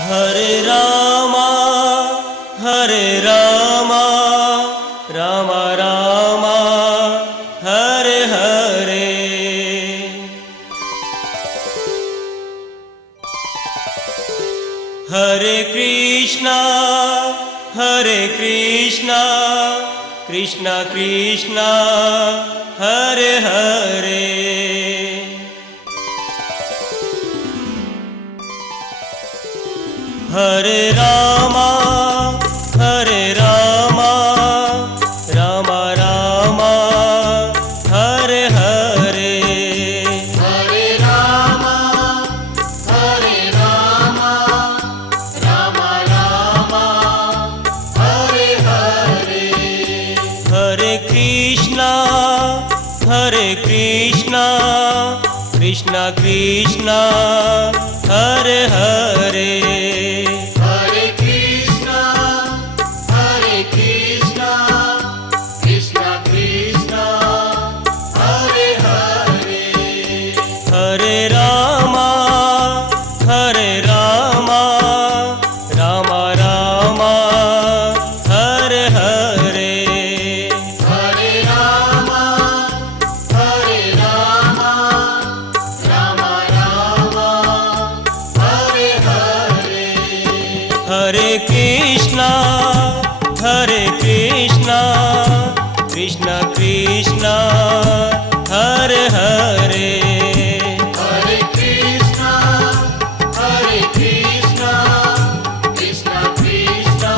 Hare Rama Ram Ram Hare Hare. Hare Krishna Krishna Krishna Hare Hare. Hare Rama Ram Ram Hare Hare. Hare Rama Ram Ram Hare Hare. Hare Krishna Krishna Krishna Hare Hare. Hare Krishna Krishna Krishna Hare Hare. Hare Rama Ram Ram Hare Hare. Hare Rama Ram Ram Hare Hare. Hare Krishna Krishna Krishna Hare Hare. Hare Krishna Krishna Krishna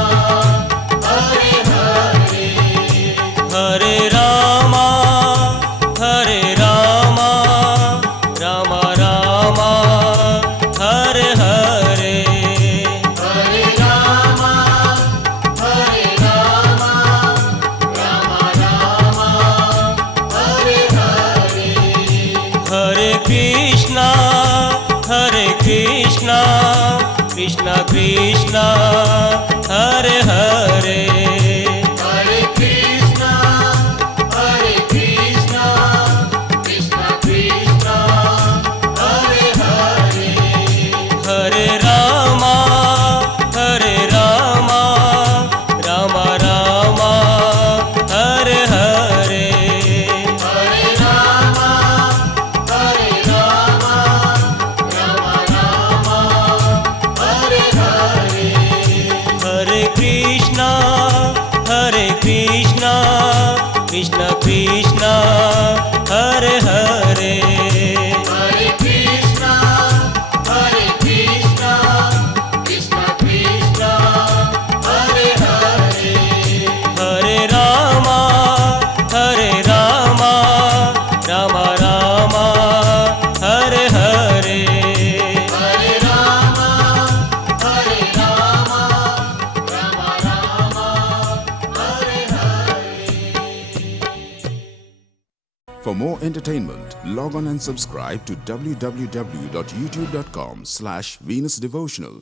Hare Hare. Hare Rama Ram Ram Hare Hare. Hare Rama Ram Ram Hare Hare. Hare Krishna Krishna Krishna Hare Hare. Hare Krishna Krishna Krishna Hare Hare. Hare Rama Ram Ram Hare Hare. Hare Rama Ram Ram Hare Hare. Hare Krishna Krishna Krishna Hare Hare. Hare Krishna Krishna Krishna Hare Hare. Hare Rama Ram Ram Hare Hare. Hare Rama Ram Ram Hare Hare. For more entertainment, log on and subscribe to www.youtube.com/Venus Devotional.